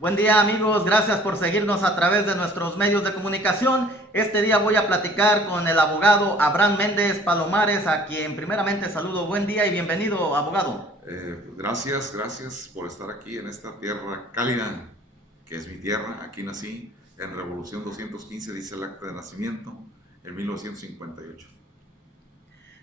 Buen día amigos, gracias por seguirnos a través de nuestros medios de comunicación. Este día voy a platicar con el abogado Abraham Méndez Palomares, a quien primeramente saludo. Buen día y bienvenido, abogado. Gracias por estar aquí en esta tierra cálida, que es mi tierra. Aquí nací en Revolución 215, dice el acta de nacimiento, en 1958.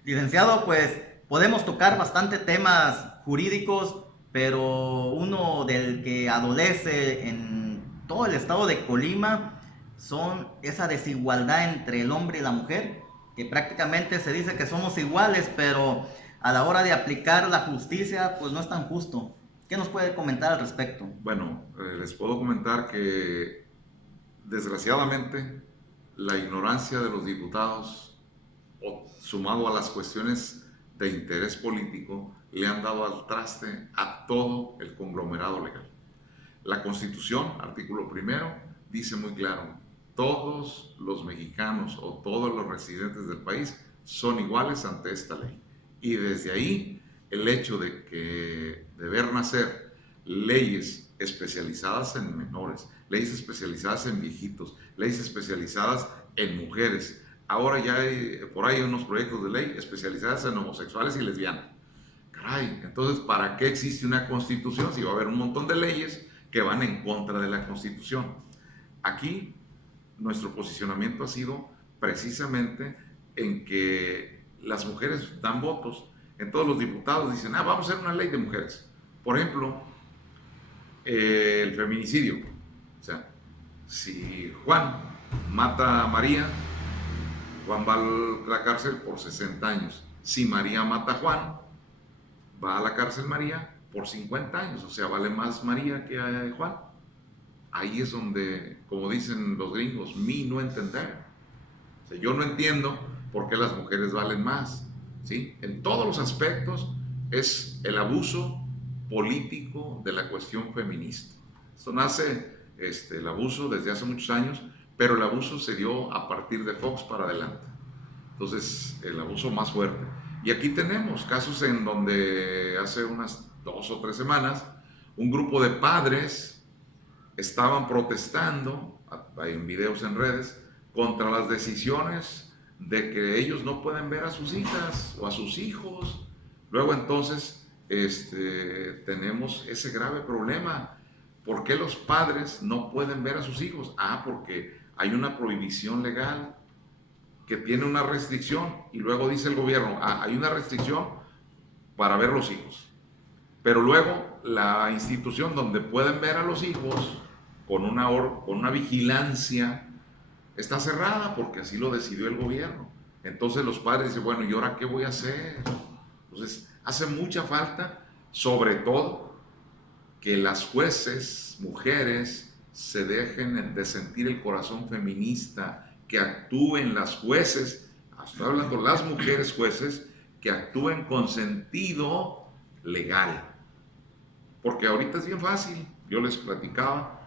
Licenciado, pues podemos tocar bastante temas jurídicos, pero uno del que adolece en todo el estado de Colima son esa desigualdad entre el hombre y la mujer, que prácticamente se dice que somos iguales, pero a la hora de aplicar la justicia, pues no es tan justo. ¿Qué nos puede comentar al respecto? Bueno, les puedo comentar que desgraciadamente la ignorancia de los diputados, sumado a las cuestiones de interés político, le han dado al traste a todo el conglomerado legal. La Constitución, artículo primero, dice muy claro: todos los mexicanos o todos los residentes del país son iguales ante esta ley. Y desde ahí, el hecho de que deber nacer leyes especializadas en menores, leyes especializadas en viejitos, leyes especializadas en mujeres. Ahora ya hay por ahí unos proyectos de ley especializadas en homosexuales y lesbianas. Caray, entonces, ¿para qué existe una constitución si va a haber un montón de leyes que van en contra de la constitución? Aquí nuestro posicionamiento ha sido precisamente en que las mujeres dan votos. En todos los diputados dicen, vamos a hacer una ley de mujeres. Por ejemplo, el feminicidio. O sea, si Juan mata a María, Juan va a la cárcel por 60 años. Si María mata a Juan, va a la cárcel María por 50 años. O sea, vale más María que a Juan. Ahí es donde, como dicen los gringos, me no entender. O sea, yo no entiendo por qué las mujeres valen más. ¿Sí? En todos los aspectos es el abuso político de la cuestión feminista. Esto nace, el abuso desde hace muchos años, pero el abuso se dio a partir de Fox para adelante. Entonces, el abuso más fuerte. Y aquí tenemos casos en donde hace unas 2 o 3 semanas, un grupo de padres estaban protestando, hay videos en redes, contra las decisiones de que ellos no pueden ver a sus hijas o a sus hijos. Luego entonces tenemos ese grave problema. ¿Por qué los padres no pueden ver a sus hijos? Porque hay una prohibición legal que tiene una restricción, y luego dice el gobierno, hay una restricción para ver los hijos. Pero luego la institución donde pueden ver a los hijos con una vigilancia está cerrada porque así lo decidió el gobierno. Entonces los padres dicen, bueno, ¿y ahora qué voy a hacer? Entonces hace mucha falta, sobre todo, que las jueces, mujeres, se dejen de sentir el corazón feminista, que actúen las jueces, estoy hablando las mujeres jueces, que actúen con sentido legal. Porque ahorita es bien fácil. Yo les platicaba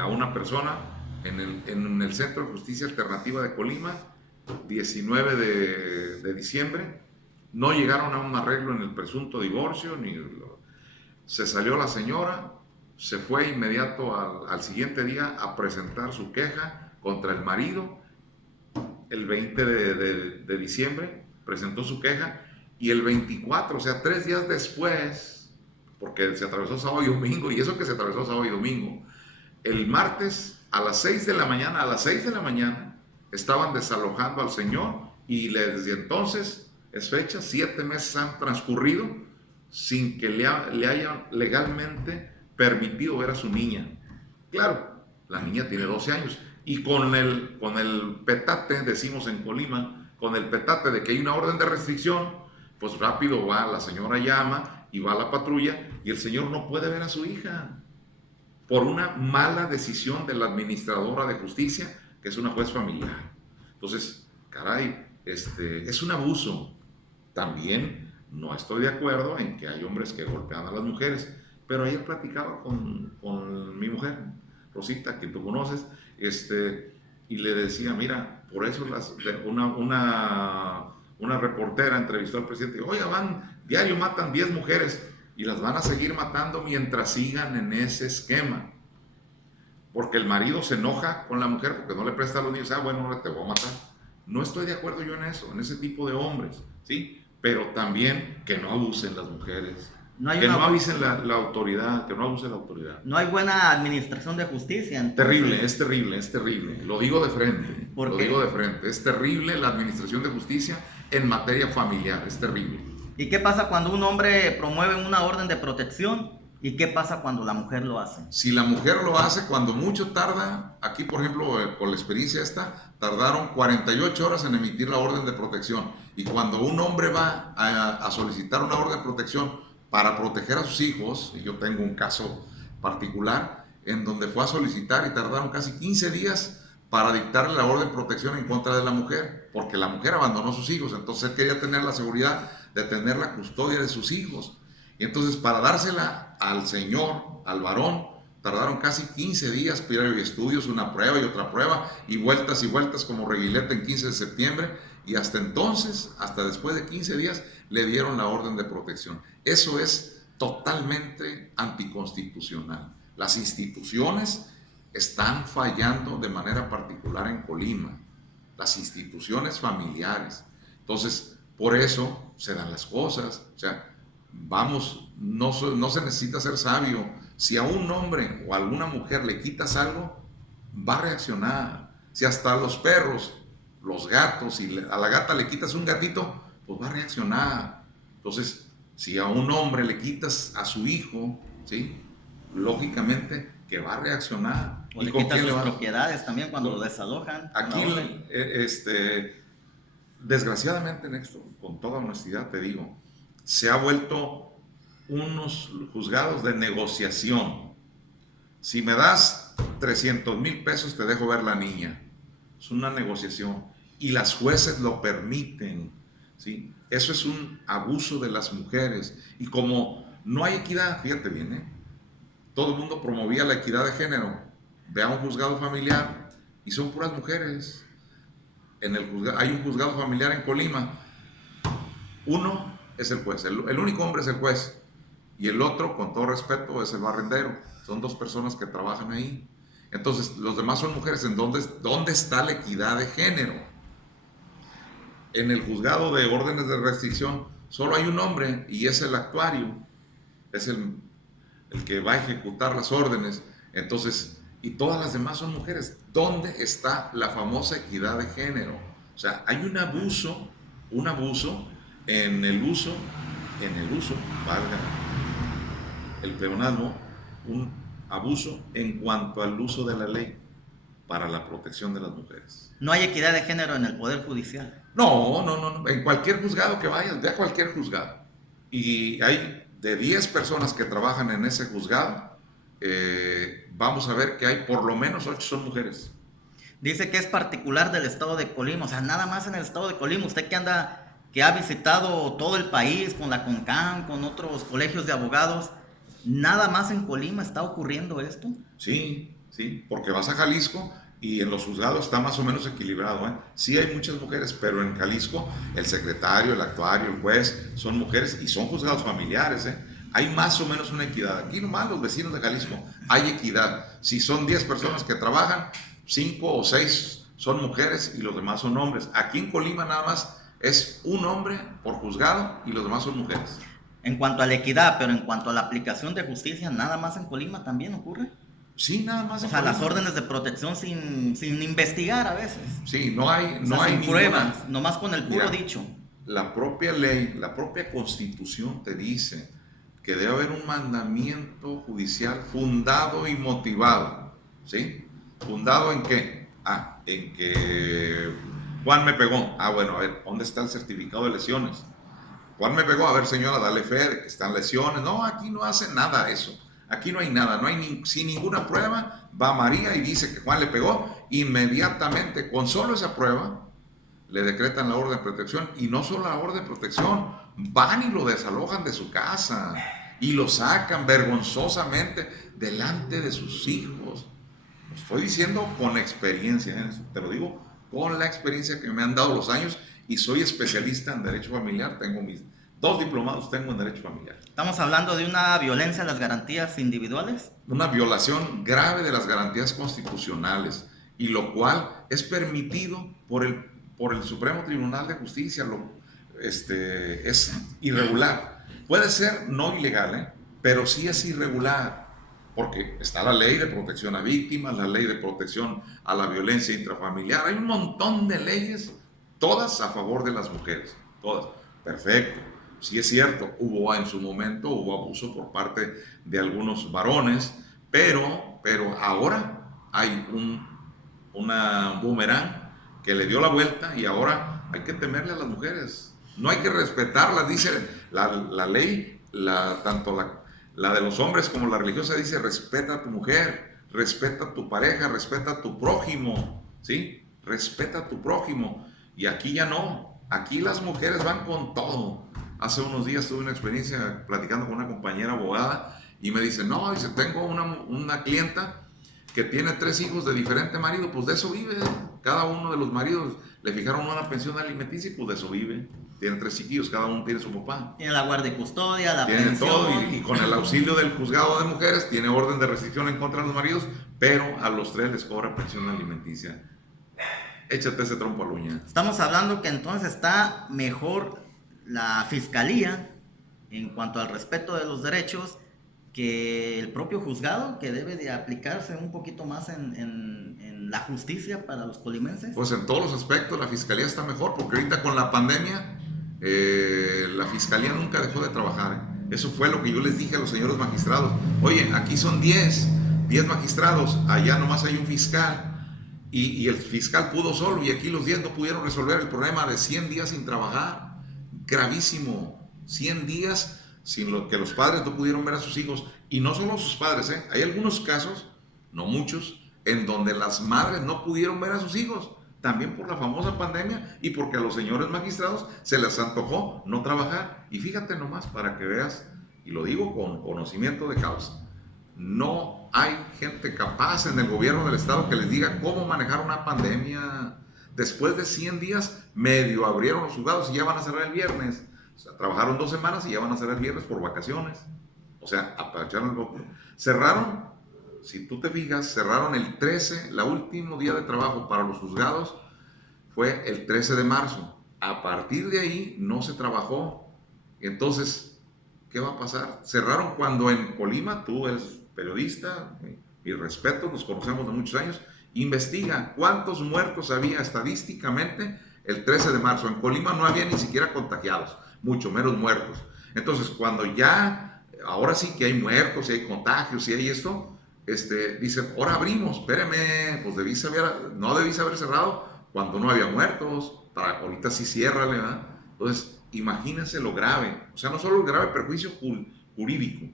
a una persona en el Centro de Justicia Alternativa de Colima, 19 de diciembre, no llegaron a un arreglo en el presunto divorcio, se salió la señora, se fue inmediato al siguiente día a presentar su queja contra el marido. El 20 de diciembre presentó su queja, y el 24, o sea, 3 días después, porque se atravesó sábado y domingo, y eso que se atravesó sábado y domingo, el martes a las 6 de la mañana, estaban desalojando al señor, y desde entonces es fecha, 7 meses han transcurrido sin que le haya legalmente permitido ver a su niña. Claro, la niña tiene 12 años, y con el petate, decimos en Colima, con el petate de que hay una orden de restricción, pues rápido la señora llama y va a la patrulla, y el señor no puede ver a su hija por una mala decisión de la administradora de justicia, que es una juez familiar. Entonces, caray, es un abuso. También no estoy de acuerdo en que hay hombres que golpean a las mujeres, pero ayer platicaba con mi mujer, Rosita, que tú conoces, y le decía, mira, por eso una reportera entrevistó al presidente, oiga, diario matan 10 mujeres. y las van a seguir matando mientras sigan en ese esquema. Porque el marido se enoja con la mujer porque no le presta a los niños. Bueno, ahora te voy a matar. No estoy de acuerdo yo en eso, en ese tipo de hombres, ¿sí? Pero también que no abusen las mujeres, que no avisen la autoridad, que no abuse la autoridad. No hay buena administración de justicia. Entonces. Terrible, es terrible, es terrible. Lo digo de frente, lo digo de frente. Es terrible la administración de justicia en materia familiar, es terrible. ¿Y qué pasa cuando un hombre promueve una orden de protección? ¿Y qué pasa cuando la mujer lo hace? Si la mujer lo hace, cuando mucho tarda, aquí por ejemplo, con la experiencia esta, tardaron 48 horas en emitir la orden de protección. Y cuando un hombre va a solicitar una orden de protección para proteger a sus hijos, y yo tengo un caso particular, en donde fue a solicitar y tardaron casi 15 días para dictarle la orden de protección en contra de la mujer, porque la mujer abandonó a sus hijos, entonces él quería tener la seguridad de tener la custodia de sus hijos. Y entonces para dársela al señor, al varón, tardaron casi 15 días, pero y estudios, una prueba y otra prueba, y vueltas como reguilete en 15 de septiembre, y hasta entonces, hasta después de 15 días, le dieron la orden de protección. Eso es totalmente anticonstitucional. Las instituciones están fallando de manera particular en Colima, las instituciones familiares. Entonces, por eso se dan las cosas, o sea, vamos, no se necesita ser sabio. Si a un hombre o a alguna mujer le quitas algo, va a reaccionar. Si hasta a los perros, los gatos, si a la gata le quitas un gatito, pues va a reaccionar. Entonces, si a un hombre le quitas a su hijo, ¿sí? Lógicamente que va a reaccionar. O le quitas sus propiedades también cuando lo desalojan. Aquí, desgraciadamente, Néstor, con toda honestidad te digo, se ha vuelto unos juzgados de negociación. Si me das 300,000 pesos, te dejo ver la niña. Es una negociación. Y las jueces lo permiten, ¿sí? Eso es un abuso de las mujeres. Y como no hay equidad, fíjate bien, todo el mundo promovía la equidad de género. Ve a un juzgado familiar y son puras mujeres. Hay un juzgado familiar en Colima. Uno es el juez, el único hombre es el juez, y el otro, con todo respeto, es el barrendero. Son dos personas que trabajan ahí. Entonces, los demás son mujeres. ¿En dónde está la equidad de género? En el juzgado de órdenes de restricción solo hay un hombre, y es el actuario, es el que va a ejecutar las órdenes. Entonces, y todas las demás son mujeres. ¿Dónde está la famosa equidad de género? O sea, hay un abuso en el uso, valga el pleonasmo, un abuso en cuanto al uso de la ley para la protección de las mujeres. ¿No hay equidad de género en el Poder Judicial? No. En cualquier juzgado que vayas, ve a cualquier juzgado. Y hay de 10 personas que trabajan en ese juzgado, vamos a ver que hay por lo menos 8 son mujeres. Dice que es particular del estado de Colima, o sea, nada más en el estado de Colima. Usted que ha visitado todo el país con la CONCAN, con otros colegios de abogados, ¿nada más en Colima está ocurriendo esto? Sí, porque vas a Jalisco y en los juzgados está más o menos equilibrado, Sí hay muchas mujeres, pero en Jalisco el secretario, el actuario, el juez son mujeres y son juzgados familiares, Hay más o menos una equidad. Aquí nomás los vecinos de Jalisco hay equidad. Si son 10 personas que trabajan, 5 o 6 son mujeres y los demás son hombres. Aquí en Colima nada más es un hombre por juzgado y los demás son mujeres. En cuanto a la equidad, pero en cuanto a la aplicación de justicia, ¿nada más en Colima también ocurre? Sí, nada más. O sea, las órdenes de protección sin investigar a veces. Sí, no hay sin pruebas, nomás con el puro dicho. La propia ley, la propia Constitución te dice que debe haber un mandamiento judicial fundado y motivado, ¿sí? ¿Fundado en qué? En que Juan me pegó. Bueno, a ver, ¿dónde está el certificado de lesiones? Juan me pegó, a ver, señora, dale fe de que están lesiones. No, aquí no hace nada eso. Aquí no hay nada, sin ninguna prueba, va María y dice que Juan le pegó, inmediatamente, con solo esa prueba, le decretan la orden de protección, y no solo la orden de protección, van y lo desalojan de su casa, y lo sacan vergonzosamente delante de sus hijos. Lo estoy diciendo con experiencia, te lo digo con la experiencia que me han dado los años, y soy especialista en derecho familiar, tengo 2 diplomados tengo en Derecho Familiar. Estamos hablando de una violencia a las garantías individuales. Una violación grave de las garantías constitucionales, y lo cual es permitido por el Supremo Tribunal de Justicia. Es irregular. Puede ser no ilegal, pero sí es irregular, porque está la ley de protección a víctimas, la ley de protección a la violencia intrafamiliar. Hay un montón de leyes, todas a favor de las mujeres, todas. Perfecto. Sí es cierto, en su momento hubo abuso por parte de algunos varones, pero ahora hay una boomerang que le dio la vuelta, y ahora hay que temerle a las mujeres. No hay que respetarlas, dice la ley, tanto la de los hombres como la religiosa, dice: respeta a tu mujer, respeta a tu pareja, respeta a tu prójimo, ¿sí? Respeta a tu prójimo. Y aquí ya no, aquí las mujeres van con todo. Hace unos días tuve una experiencia platicando con una compañera abogada, y me dice: no, dice, tengo una clienta que tiene 3 hijos de diferente marido, pues de eso vive. Cada uno de los maridos le fijaron una pensión alimenticia, y pues de eso vive. Tiene 3 chiquillos, cada uno tiene su papá. Tiene la guardia y custodia, la Tiene pensión. todo, y con el auxilio del juzgado de mujeres tiene orden de restricción en contra de los maridos, pero a los 3 les cobra pensión alimenticia. Échate ese trompo a la uña. Estamos hablando que entonces está mejor la fiscalía en cuanto al respeto de los derechos que el propio juzgado, que debe de aplicarse un poquito más en la justicia para los colimenses. Pues en todos los aspectos la fiscalía está mejor, porque ahorita con la pandemia la fiscalía nunca dejó de trabajar. Eso fue lo que yo les dije a los señores magistrados. Oye, aquí son 10 magistrados, allá nomás hay un fiscal, y el fiscal pudo solo, y aquí los 10 no pudieron resolver el problema de 100 días sin trabajar. Gravísimo, 100 días sin que los padres no pudieron ver a sus hijos. Y no solo sus padres, hay algunos casos, no muchos, en donde las madres no pudieron ver a sus hijos, también por la famosa pandemia, y porque a los señores magistrados se les antojó no trabajar. Y fíjate nomás, para que veas, y lo digo con conocimiento de causa, no hay gente capaz en el gobierno del estado que les diga cómo manejar una pandemia. Después de 100 días, medio abrieron los juzgados, y ya van a cerrar el viernes. O sea, trabajaron 2 semanas y ya van a cerrar el viernes por vacaciones. O sea, aprovecharon el golpe. Cerraron, si tú te fijas, cerraron el 13, el último día de trabajo para los juzgados fue el 13 de marzo. A partir de ahí no se trabajó. Entonces, ¿qué va a pasar? Cerraron cuando en Colima, tú eres periodista, mi respeto, nos conocemos de muchos años. Investiga cuántos muertos había estadísticamente el 13 de marzo. En Colima no había ni siquiera contagiados, mucho menos muertos. Entonces, cuando ya, ahora sí que hay muertos, y hay contagios, y hay esto, dicen: ahora abrimos, espéreme, pues no debiste haber cerrado cuando no había muertos, ahorita sí ciérrale, ¿verdad? Entonces, imagínense lo grave, o sea, no solo el grave perjuicio jurídico,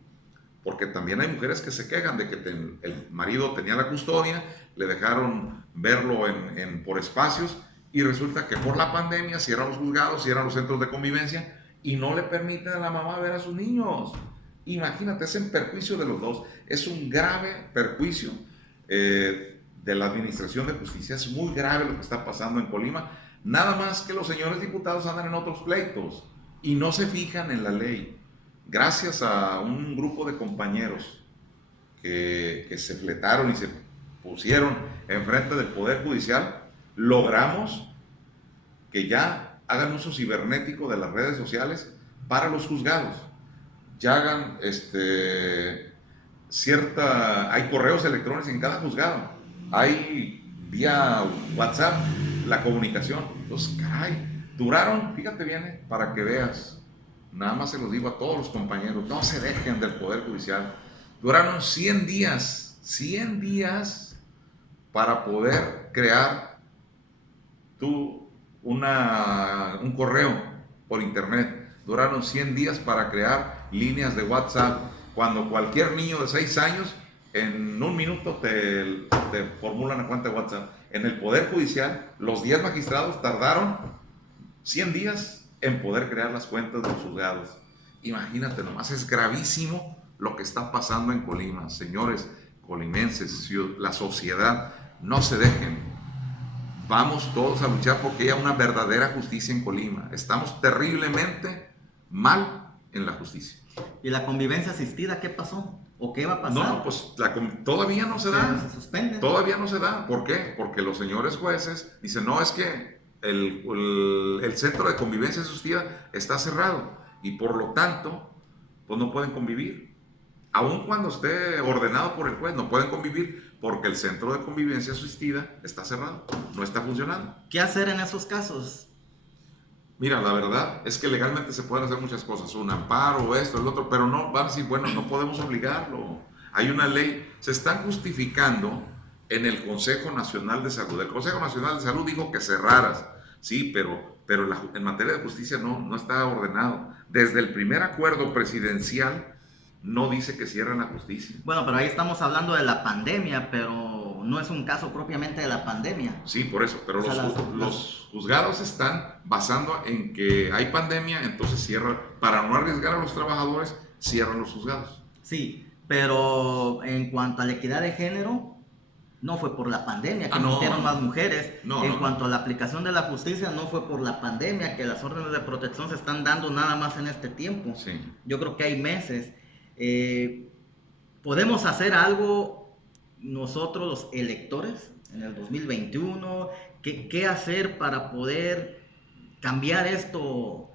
porque también hay mujeres que se quejan de que el marido tenía la custodia, le dejaron verlo por espacios, y resulta que por la pandemia cierran los juzgados, cierran los centros de convivencia, y no le permiten a la mamá ver a sus niños. Imagínate, es en perjuicio de los dos. Es un grave perjuicio de la administración de justicia. Es muy grave lo que está pasando en Colima. Nada más que los señores diputados andan en otros pleitos y no se fijan en la ley. Gracias a un grupo de compañeros que se fletaron y se pusieron enfrente del Poder Judicial, logramos que ya hagan uso cibernético de las redes sociales para los juzgados. Ya hagan hay correos electrónicos en cada juzgado, hay vía WhatsApp la comunicación. Entonces, caray, duraron, fíjate bien, para que veas, nada más se los digo a todos los compañeros, no se dejen del Poder Judicial. Duraron 100 días para poder crear un correo por internet. Duraron 100 días para crear líneas de WhatsApp, cuando cualquier niño de 6 años en un minuto te formulan una cuenta de WhatsApp. En el Poder Judicial, los 10 magistrados tardaron 100 días en poder crear las cuentas de los juzgados. Imagínate nomás, es gravísimo lo que está pasando en Colima. Señores colimenses, la sociedad, no se dejen. Vamos todos a luchar porque haya una verdadera justicia en Colima. Estamos terriblemente mal en la justicia. ¿Y la convivencia asistida qué pasó? ¿O qué va a pasar? No, pues todavía no se da. Se suspende. Todavía no se da. ¿Por qué? Porque los señores jueces dicen, no, es que el centro de convivencia asistida está cerrado y por lo tanto, pues no pueden convivir. Aun cuando esté ordenado por el juez, no pueden convivir porque el centro de convivencia asistida está cerrado, no está funcionando. ¿Qué hacer en esos casos? Mira, la verdad es que legalmente se pueden hacer muchas cosas, un amparo, esto, el otro, pero no van a decir, bueno, no podemos obligarlo. Hay una ley, se están justificando en el Consejo Nacional de Salud. El Consejo Nacional de Salud dijo que cerraras, sí, pero en materia de justicia no está ordenado. Desde el primer acuerdo presidencial no dice que cierren la justicia. Bueno, pero ahí estamos hablando de la pandemia, pero no es un caso propiamente de la pandemia. Sí, por eso, pero O sea, los juzgados están basando en que hay pandemia, entonces cierran, para no arriesgar a los trabajadores, cierran los juzgados. Sí, pero en cuanto a la equidad de género, no fue por la pandemia que no, metieron más mujeres. En no. cuanto a la aplicación de la justicia, no fue por la pandemia que las órdenes de protección se están dando nada más en este tiempo. Sí. Yo creo que hay meses. Podemos hacer algo nosotros los electores en el 2021. ¿Qué hacer para poder cambiar esto?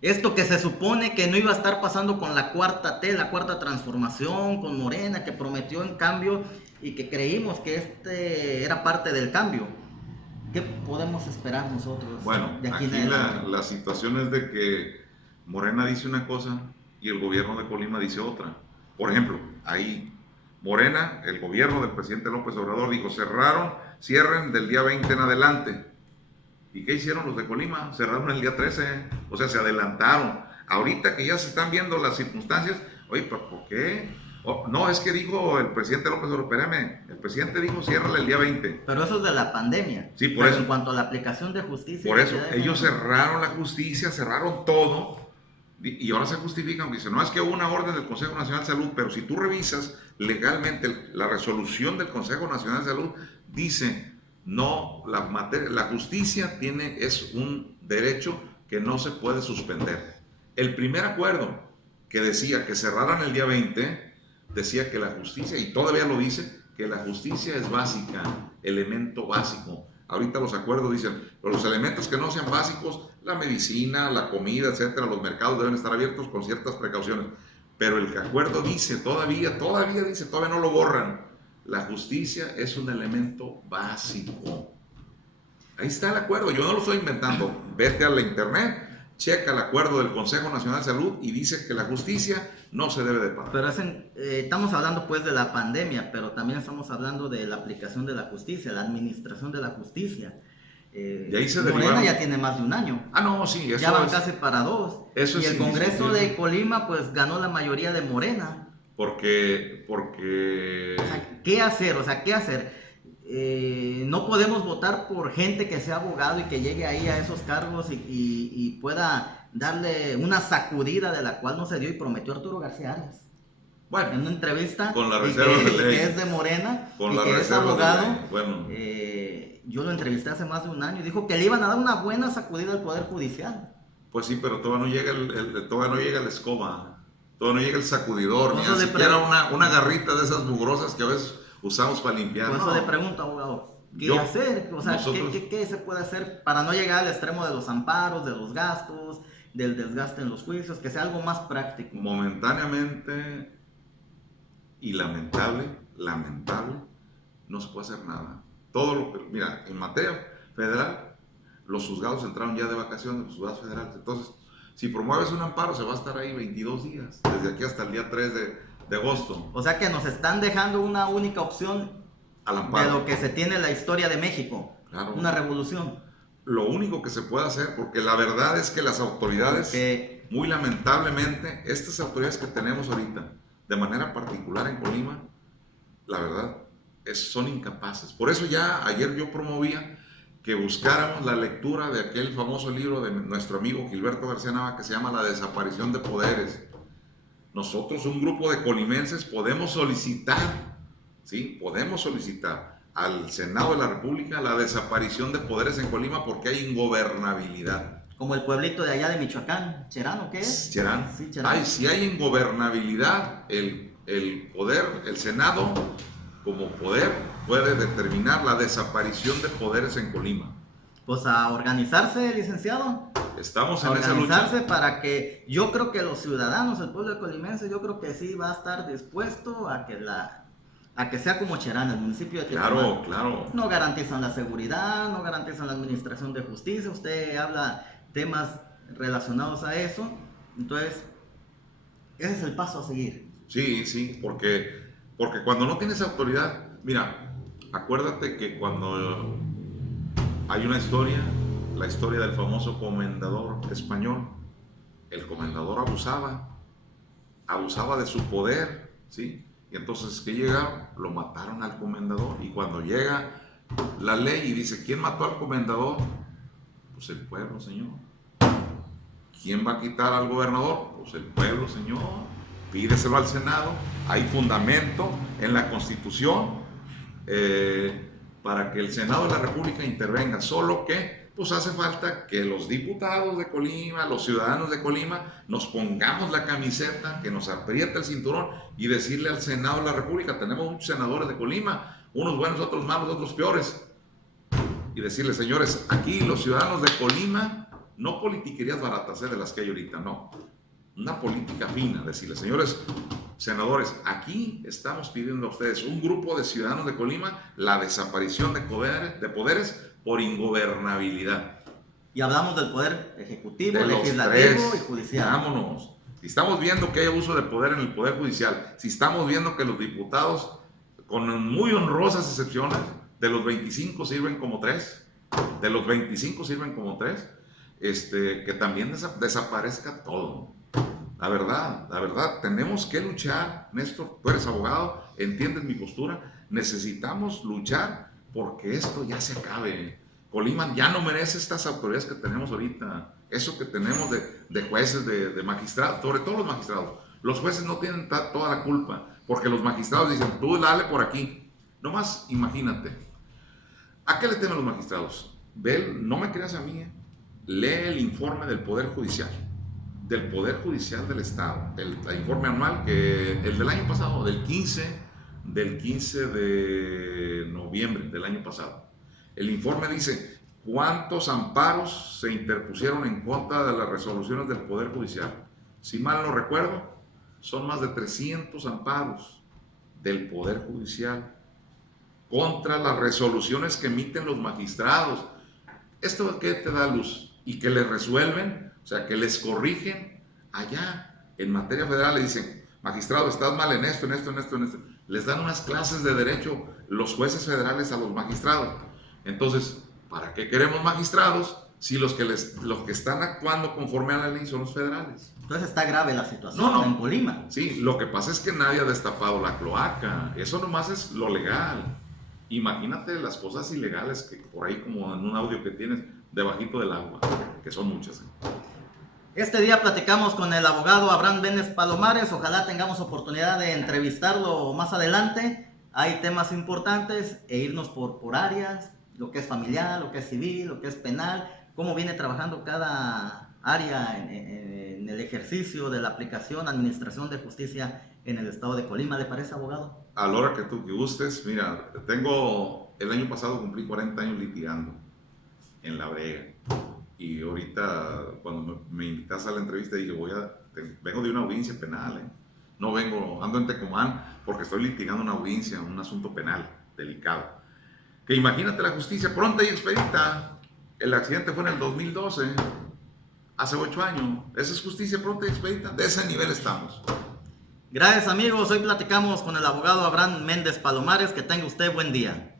Esto que se supone que no iba a estar pasando con la cuarta transformación, con Morena, que prometió en cambio y que creímos que este era parte del cambio. ¿Qué podemos esperar nosotros? Bueno, de aquí aquí en adelante? la situación es de que Morena dice una cosa y el gobierno de Colima dice otra. Por ejemplo, ahí Morena, el gobierno del presidente López Obrador dijo, cierren del día 20 en adelante. ¿Y qué hicieron los de Colima? Cerraron el día 13, o sea, se adelantaron. Ahorita que ya se están viendo las circunstancias, oye, ¿pero por qué? No, es que dijo el presidente López Obrador, espérame, el presidente dijo ciérrale el día 20. Pero eso es de la pandemia. Sí, por eso. En cuanto a la aplicación de justicia. Por eso, ellos cerraron la justicia, cerraron todo, y ahora se justifican, dicen, no, es que hubo una orden del Consejo Nacional de Salud, pero si tú revisas legalmente la resolución del Consejo Nacional de Salud, dice, no, la justicia es un derecho que no se puede suspender. El primer acuerdo que decía que cerraran el día 20, decía que la justicia, y todavía lo dice, que la justicia es básica, elemento básico. Ahorita los acuerdos dicen, los elementos que no sean básicos, la medicina, la comida, etcétera, los mercados deben estar abiertos con ciertas precauciones. Pero el acuerdo dice, todavía no lo borran, la justicia es un elemento básico. Ahí está el acuerdo, yo no lo estoy inventando. Vete a la internet, checa el acuerdo del Consejo Nacional de Salud y dice que la justicia no se debe de parar. Pero estamos hablando pues de la pandemia, pero también estamos hablando de la aplicación de la justicia, la administración de la justicia. Y ahí se Morena derivaron. ya tiene más de un año. Ah, no, sí, eso ya van es, casi para 2. eso y es el Congreso indiscutible. de Colima pues ganó la mayoría de Morena. Porque O sea, ¿qué hacer? No podemos votar por gente que sea abogado y que llegue ahí a esos cargos y pueda darle una sacudida de la cual no se dio y prometió Arturo García Arias. bueno, En una entrevista con la reserva de ley, que es de Morena con y la que es reserva de abogado. ley, bueno. Yo lo entrevisté hace más de un año y dijo que le iban a dar una buena sacudida al Poder Judicial. Pues sí, pero todavía no llega la escoba, todavía no llega el sacudidor, Por ni eso le siquiera una garrita de esas mugrosas que a veces usamos para limpiar. Por eso No. le pregunto, abogado, ¿qué Yo- hacer? O sea, nosotros- ¿qué se puede hacer para no llegar al extremo de los amparos, de los gastos, del desgaste en los juicios, que sea algo más práctico? Momentáneamente y lamentable, no se puede hacer nada. Todo lo que, mira, en materia federal, los juzgados entraron ya de vacaciones, los juzgados federales. Entonces, si promueves un amparo, se va a estar ahí 22 días, desde aquí hasta el día 3 de agosto, O sea que nos están dejando una única opción al de amparo. lo que se tiene en la historia de México. Claro. Una revolución. Lo único que se puede hacer, porque la verdad es que las autoridades, Que muy lamentablemente, estas autoridades que tenemos ahorita, de manera particular en Colima, la verdad, son incapaces. Por eso ya ayer yo promovía que buscáramos la lectura de aquel famoso libro de nuestro amigo Gilberto García Nava que se llama La desaparición de poderes. Nosotros, un grupo de colimenses, podemos solicitar, ¿sí? Podemos solicitar al Senado de la República la desaparición de poderes en Colima porque hay ingobernabilidad. Como el pueblito de allá de Michoacán, Cherán, ¿qué es? Cherán. Sí, Cherán. Ay, si hay ingobernabilidad, el poder, el Senado como poder puede determinar la desaparición de poderes en Colima. Pues a organizarse, licenciado. Estamos A en esa lucha. organizarse para que yo creo que los ciudadanos, el pueblo colimense, yo creo que sí va a estar dispuesto a que sea como Cherán, el municipio de Tetuán. Claro, claro. No garantizan la seguridad, no garantizan la administración de justicia. Usted habla temas relacionados a eso. Entonces, ese es el paso a seguir. Sí, sí, porque cuando no tienes autoridad, mira, acuérdate que cuando hay una historia, la historia del famoso comendador español, el comendador abusaba de su poder, ¿sí? Y entonces, ¿qué llega? Lo mataron al comendador. Y cuando llega la ley y dice, ¿quién mató al comendador? Pues el pueblo, señor. ¿Quién va a quitar al gobernador? Pues el pueblo, señor. Pídeselo al Senado. Hay fundamento en la Constitución para que el Senado de la República intervenga. Solo que pues hace falta que los diputados de Colima, los ciudadanos de Colima, nos pongamos la camiseta, que nos apriete el cinturón y decirle al Senado de la República, tenemos muchos senadores de Colima, unos buenos, otros malos, otros peores, y decirle, señores, aquí los ciudadanos de Colima, no politiquerías baratas de las que hay ahorita, no, una política fina, decirle, señores senadores, aquí estamos pidiendo a ustedes, un grupo de ciudadanos de Colima, la desaparición de poderes por ingobernabilidad. Y hablamos del poder ejecutivo, De los legislativo tres, y judicial. vámonos. Si estamos viendo que hay abuso de poder en el poder judicial, si estamos viendo que los diputados, con muy honrosas excepciones, de los 25 sirven como 3, de los 25 sirven como 3, que también desaparezca todo. La verdad, tenemos que luchar, Néstor, tú eres abogado, entiendes mi postura, necesitamos luchar porque esto ya se acabe. Colima ya no merece estas autoridades que tenemos ahorita, eso que tenemos de jueces, de magistrados, sobre todo los magistrados. Los jueces no tienen toda la culpa, porque los magistrados dicen, tú dale por aquí. Nomás imagínate, ¿a qué le temen los magistrados? Ve, no me creas a mí, lee el informe del Poder Judicial del Estado, el informe anual, el del año pasado, del 15 de noviembre del año pasado. El informe dice cuántos amparos se interpusieron en contra de las resoluciones del Poder Judicial. Si mal no recuerdo, son más de 300 amparos del Poder Judicial contra las resoluciones que emiten los magistrados. ¿Esto qué te da luz? Y que les resuelven, o sea, que les corrigen allá en materia federal, le dicen, magistrado, estás mal en esto, en esto, en esto, en esto. Les dan unas clases de derecho los jueces federales a los magistrados. Entonces, ¿para qué queremos magistrados si los que están actuando conforme a la ley son los federales? Entonces está grave la situación en Colima. Sí, lo que pasa es que nadie ha destapado la cloaca. Eso nomás es lo legal. Imagínate las cosas ilegales que por ahí, como en un audio que tienes, debajito del agua, que son muchas. Este día platicamos con el abogado Abraham Méndez Palomares. Ojalá tengamos oportunidad de entrevistarlo más adelante. Hay temas importantes e irnos por áreas, lo que es familiar, lo que es civil, lo que es penal, cómo viene trabajando cada área en el ejercicio de la aplicación, administración de justicia en el estado de Colima. ¿Le parece, abogado? A la hora que tú gustes. Mira, el año pasado cumplí 40 años litigando en La Brega. Y ahorita, cuando me invitas a la entrevista, dije, vengo de una audiencia penal, No ando en Tecomán porque estoy litigando una audiencia, un asunto penal delicado. Que imagínate la justicia pronta y expedita. El accidente fue en el 2012, hace 8 años. Esa es justicia pronta y expedita. De ese nivel estamos. Gracias, amigos. Hoy platicamos con el abogado Abraham Méndez Palomares. Que tenga usted buen día.